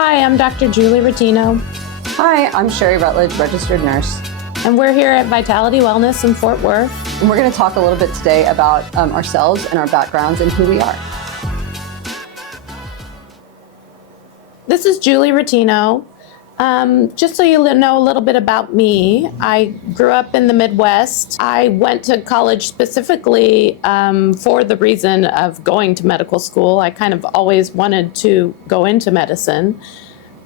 Hi, I'm Dr. Julie Ratino, Hi, I'm Sherry Rutledge, registered nurse. and we're here at Vitality Wellness in Fort Worth. And we're going to talk a little bit today about ourselves and our backgrounds and who we are. This is Julie Ratino. Just so you know a little bit about me, I grew up in the Midwest. I went to college specifically for the reason of going to medical school. I kind of always wanted to go into medicine.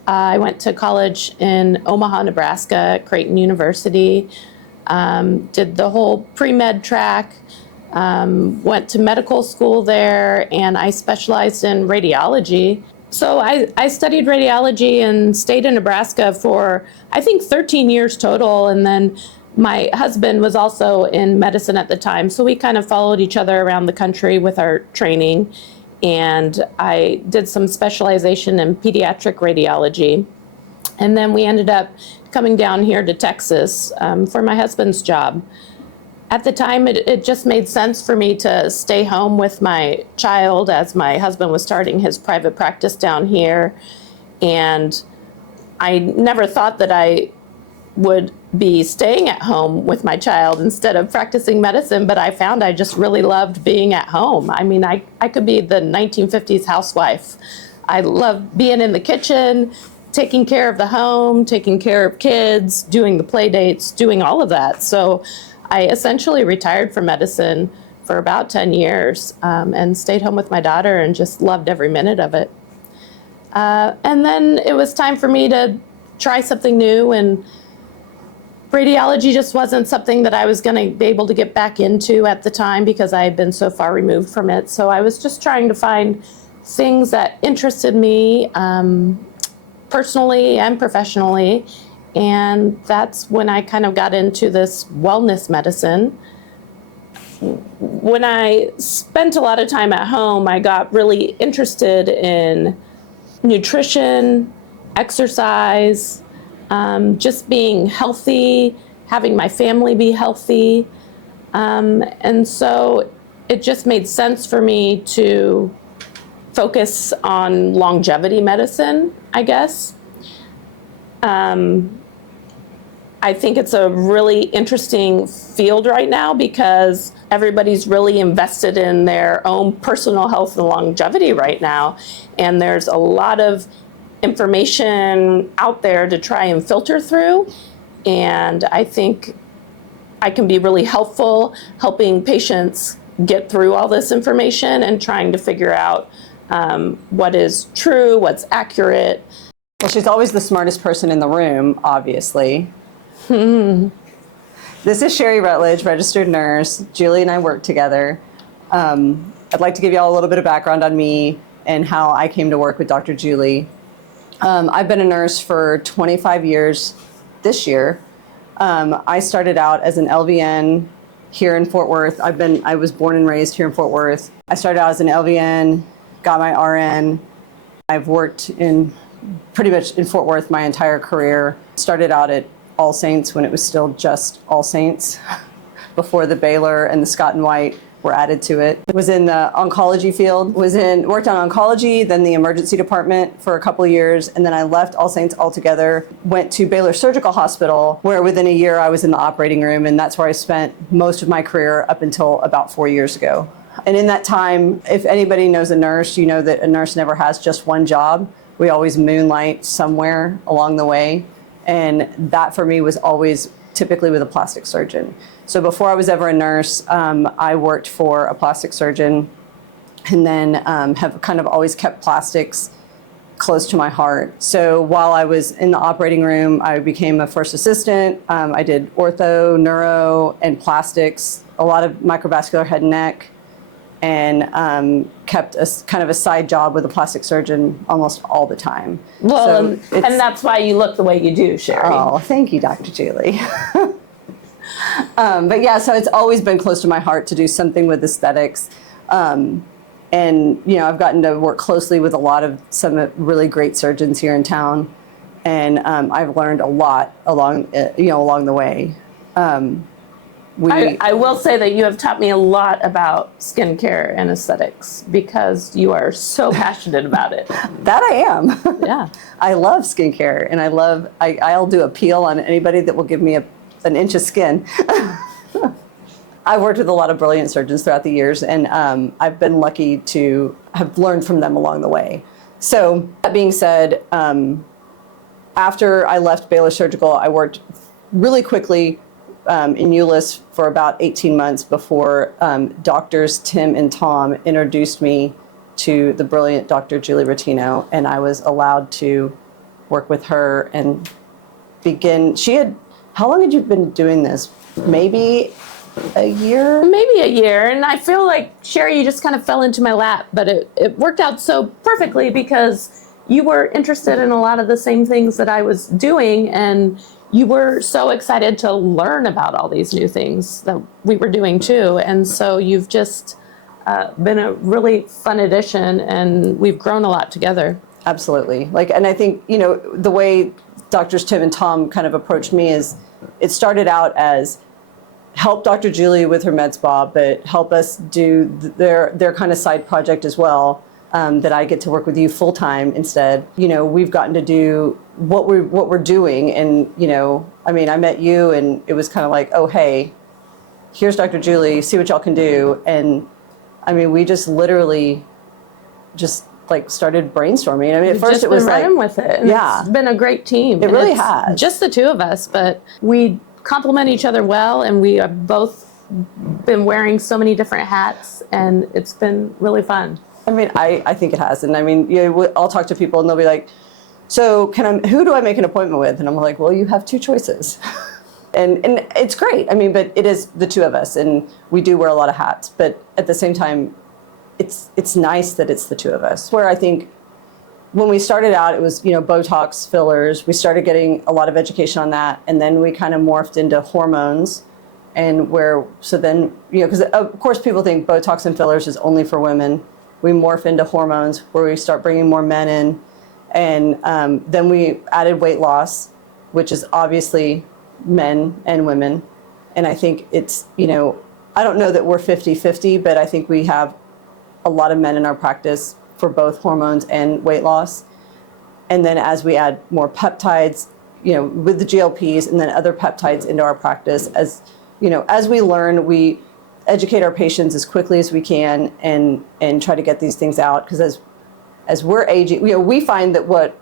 I went to college in Omaha, Nebraska at Creighton University, did the whole pre-med track, went to medical school there, and I specialized in radiology. So I studied radiology and stayed in Nebraska for, I think, 13 years total. And then my husband was also in medicine at the time. So we kind of followed each other around the country with our training. And I did some specialization in pediatric radiology. And then we ended up coming down here to Texas for my husband's job. At the time, it just made sense for me to stay home with my child as my husband was starting his private practice down here. And I never thought that I would be staying at home with my child instead of practicing medicine, but I found I just really loved being at home. I mean, I could be the 1950s housewife. I love being in the kitchen, taking care of the home, taking care of kids, doing the play dates, doing all of that. So I essentially retired from medicine for about 10 years and stayed home with my daughter and just loved every minute of it. And then it was time for me to try something new, and radiology just wasn't something that I was going to be able to get back into at the time because I had been so far removed from it. So I was just trying to find things that interested me personally and professionally. And that's when I kind of got into this wellness medicine. When I spent a lot of time at home, I got really interested in nutrition, exercise, just being healthy, having my family be healthy. And so it just made sense for me to focus on longevity medicine, I guess. I think it's a really interesting field right now because everybody's really invested in their own personal health and longevity right now. And there's a lot of information out there to try and filter through. And I think I can be really helpful helping patients get through all this information and trying to figure out what is true, what's accurate. Well, she's always the smartest person in the room, obviously. This is Sherry Rutledge, registered nurse. Julie and I work together. I'd like to give you all a little bit of background on me and how I came to work with Dr. Julie. I've been a nurse for 25 years this year. I started out as an LVN here in Fort Worth. I was born and raised here in Fort Worth. I started out as an LVN, got my RN. I've worked in pretty much in Fort Worth my entire career. Started out at All Saints when it was still just All Saints before the Baylor and the Scott and White were added to it. Was in the oncology field, worked on oncology, then the emergency department for a couple of years, and then I left All Saints altogether, went to Baylor Surgical Hospital, where within a year I was in the operating room, and that's where I spent most of my career up until about 4 years ago. And in that time, if anybody knows a nurse, you know that a nurse never has just one job. We always moonlight somewhere along the way. And that for me was always typically with a plastic surgeon. So before I was ever a nurse, I worked for a plastic surgeon, and then have kind of always kept plastics close to my heart. So while I was in the operating room, I became a first assistant. I did ortho, neuro, and plastics, a lot of microvascular head and neck, and kept a kind of a side job with a plastic surgeon almost all the time. Well, so and that's why you look the way you do, Sherry. Oh, thank you, Dr. Julie. But yeah, so it's always been close to my heart to do something with aesthetics. And, you know, I've gotten to work closely with some really great surgeons here in town. And I've learned a lot along the way. I will say that you have taught me a lot about skincare and aesthetics because you are so passionate about it. That I am. Yeah. I love skincare, and I'll do a peel on anybody that will give me an inch of skin. I've worked with a lot of brilliant surgeons throughout the years, and I've been lucky to have learned from them along the way. So that being said, after I left Baylor Surgical, I worked really quickly in Euless for about 18 months before doctors Tim and Tom introduced me to the brilliant Dr. Julie Ratino, and I was allowed to work with her and begin. How long had you been doing this? Maybe a year? Maybe a year. And I feel like, Sherry, you just kind of fell into my lap, but it worked out so perfectly because you were interested in a lot of the same things that I was doing, and you were so excited to learn about all these new things that we were doing too. And so you've just been a really fun addition, and we've grown a lot together. Absolutely. And I think, the way Doctors Tim and Tom kind of approached me is it started out as help Dr. Julie with her med spa, but help us do their kind of side project as well, that I get to work with you full time instead. We've gotten to do what we're doing, and I met you, and it was kind of like, oh hey, here's Dr. Julie, see what y'all can do, and we just literally started brainstorming. At first it was running with it. And yeah, it's been a great team. It really has. Just the two of us, but we complement each other well, and we have both been wearing so many different hats, and it's been really fun. I think it has, and I'll talk to people, and they'll be like, so who do I make an appointment with? And I'm like, well, you have two choices. and it's great. But it is the two of us, and we do wear a lot of hats, but at the same time, it's nice that it's the two of us. Where I think when we started out, it was, Botox, fillers. We started getting a lot of education on that, and then we kind of morphed into hormones, and because of course people think Botox and fillers is only for women. We morph into hormones where we start bringing more men in, and then we added weight loss, which is obviously men and women. And I think it's, I don't know that we're 50-50, but I think we have a lot of men in our practice for both hormones and weight loss. And then as we add more peptides, with the GLPs and then other peptides into our practice, as we learn, we educate our patients as quickly as we can and try to get these things out. Because as we're aging, we find that what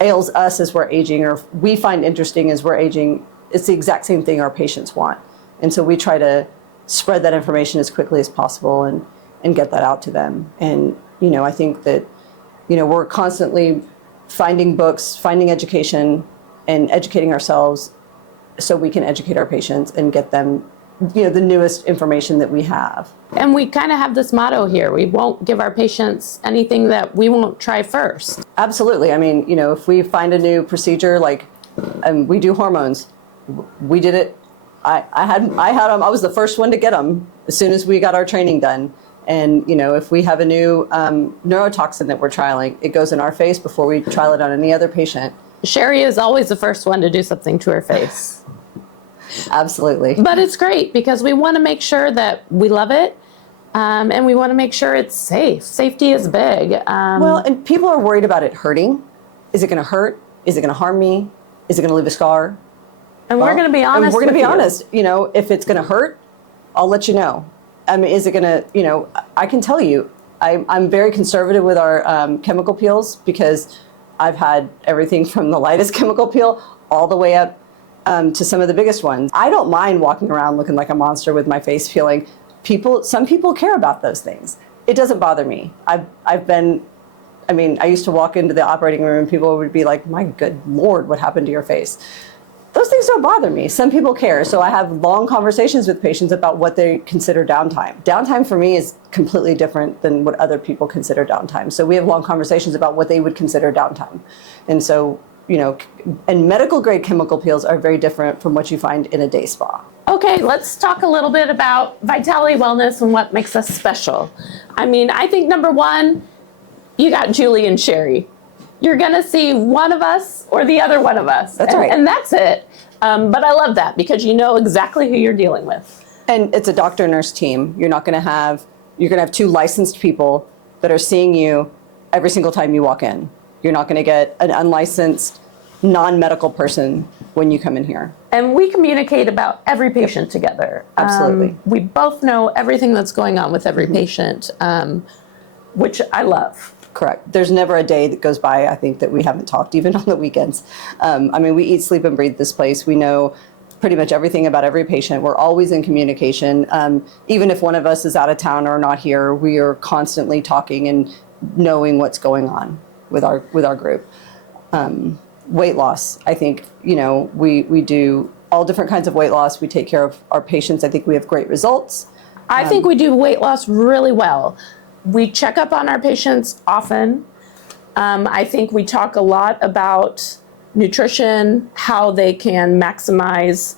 ails us as we're aging, or we find interesting as we're aging, it's the exact same thing our patients want. And so we try to spread that information as quickly as possible and get that out to them. And, I think that, we're constantly finding books, finding education, and educating ourselves so we can educate our patients and get them, the newest information that we have. And we kind of have this motto here: we won't give our patients anything that we won't try first. Absolutely. If we find a new procedure, we do hormones, we did it. I had them. I was the first one to get them as soon as we got our training done. And, if we have a new neurotoxin that we're trialing, it goes in our face before we trial it on any other patient. Sherry is always the first one to do something to her face. Absolutely. But it's great because we want to make sure that we love it, and we want to make sure it's safe. Safety is big. And people are worried about it hurting. Is it going to hurt? Is it going to harm me? Is it going to leave a scar? And we're going to be honest. We're going to be honest. If it's going to hurt, I'll let you know. Is it going to, I can tell you, I'm very conservative with our chemical peels, because I've had everything from the lightest chemical peel all the way up to some of the biggest ones. I don't mind walking around looking like a monster with my face peeling. Some people care about those things. It doesn't bother me. I used to walk into the operating room and people would be like, my good Lord, what happened to your face? Those things don't bother me. Some people care. So I have long conversations with patients about what they consider downtime. Downtime for me is completely different than what other people consider downtime. So we have long conversations about what they would consider downtime. And so, and medical grade chemical peels are very different from what you find in a day spa. Okay, let's talk a little bit about Vitality Wellness and what makes us special. I think number one, you got Julie and Sherry. You're going to see one of us or the other one of us. That's right. And that's it. But I love that because you know exactly who you're dealing with. And it's a doctor-nurse team. You're going to have 2 licensed people that are seeing you every single time you walk in. You're not going to get an unlicensed, non-medical person when you come in here. And we communicate about every patient together. Absolutely. We both know everything that's going on with every patient, which I love. Correct. There's never a day that goes by, I think, that we haven't talked, even on the weekends. I mean, we eat, sleep, and breathe this place. We know pretty much everything about every patient. We're always in communication. Even if one of us is out of town or not here, we are constantly talking and knowing what's going on with our group. Weight loss, I think, we do all different kinds of weight loss. We take care of our patients. I think we have great results. I think we do weight loss really well. We check up on our patients often. I think we talk a lot about nutrition, how they can maximize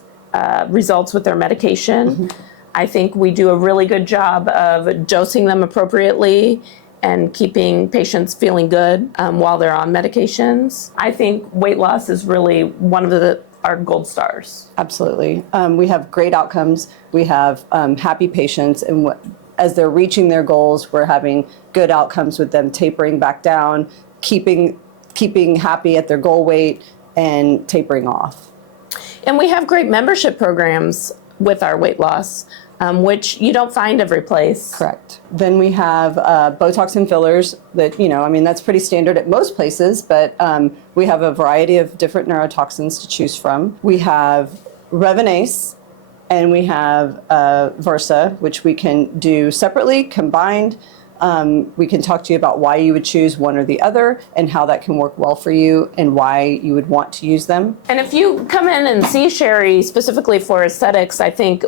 results with their medication. I think we do a really good job of dosing them appropriately and keeping patients feeling good while they're on medications. I think weight loss is really one of our gold stars. Absolutely. We have great outcomes. We have happy patients, and as they're reaching their goals, we're having good outcomes with them tapering back down, keeping happy at their goal weight, and tapering off. And we have great membership programs with our weight loss, which you don't find every place. Correct. Then we have Botox and fillers that, that's pretty standard at most places, but we have a variety of different neurotoxins to choose from. We have Rejuvenase, and we have Versa, which we can do separately, combined. We can talk to you about why you would choose one or the other and how that can work well for you and why you would want to use them. And if you come in and see Sherry specifically for aesthetics, I think,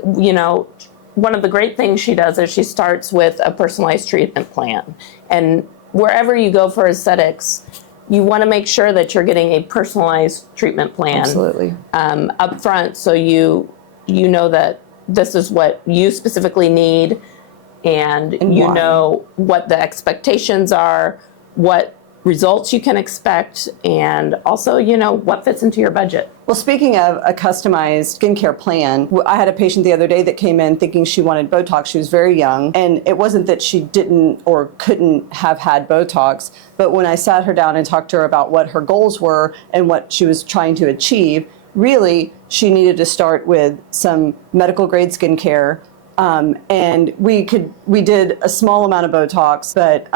one of the great things she does is she starts with a personalized treatment plan. And wherever you go for aesthetics, you want to make sure that you're getting a personalized treatment plan. Absolutely. Up front, so you know that this is what you specifically need, and you why. know what the expectations are, what results you can expect, and also, what fits into your budget. Well, speaking of a customized skincare plan, I had a patient the other day that came in thinking she wanted Botox. She was very young, and it wasn't that she didn't or couldn't have had Botox, but when I sat her down and talked to her about what her goals were and what she was trying to achieve, really, she needed to start with some medical grade skincare. And we did a small amount of Botox, but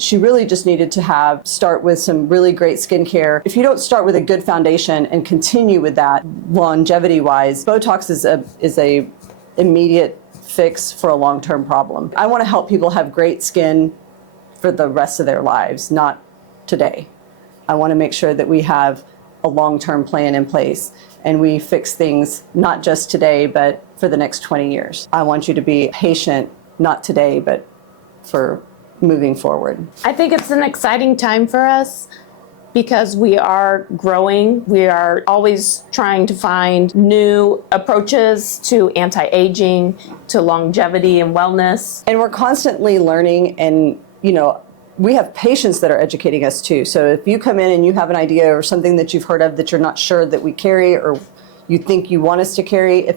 she really just needed to start with some really great skincare. If you don't start with a good foundation and continue with that longevity-wise, Botox is a immediate fix for a long-term problem. I want to help people have great skin for the rest of their lives, not today. I want to make sure that we have a long-term plan in place and we fix things not just today, but for the next 20 years. I want you to be patient, not today, but for moving forward. I think it's an exciting time for us because we are growing. We are always trying to find new approaches to anti-aging, to longevity and wellness. And we're constantly learning, and we have patients that are educating us too. So if you come in and you have an idea or something that you've heard of that you're not sure that we carry or you think you want us to carry,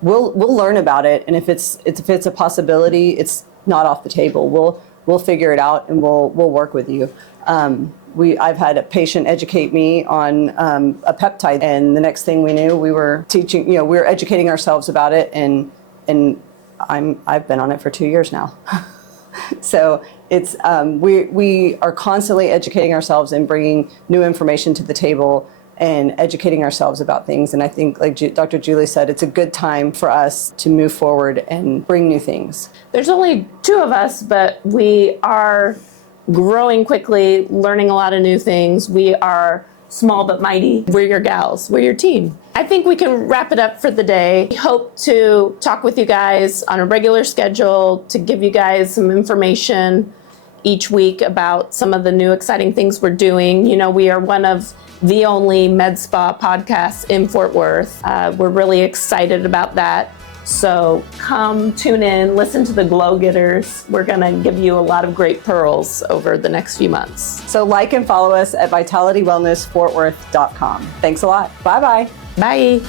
we'll learn about it, and if it's a possibility, it's not off the table. We'll figure it out and we'll work with you. I've had a patient educate me on a peptide, and the next thing we knew, we were teaching. We were educating ourselves about it, and I've been on it for 2 years now. So it's we are constantly educating ourselves and bringing new information to the table and educating ourselves about things. And I think, like Dr. Julie said, it's a good time for us to move forward and bring new things. There's only 2 of us, but we are growing quickly, learning a lot of new things. We are small but mighty. We're your gals. We're your team. I think we can wrap it up for the day. We hope to talk with you guys on a regular schedule to give you guys some information each week about some of the new exciting things we're doing. We are one of the only med spa podcasts in Fort Worth. We're really excited about that. So come tune in, listen to the Glow Getters. We're gonna give you a lot of great pearls over the next few months. So like and follow us at vitalitywellnessfortworth.com. Thanks a lot. Bye-bye. Bye.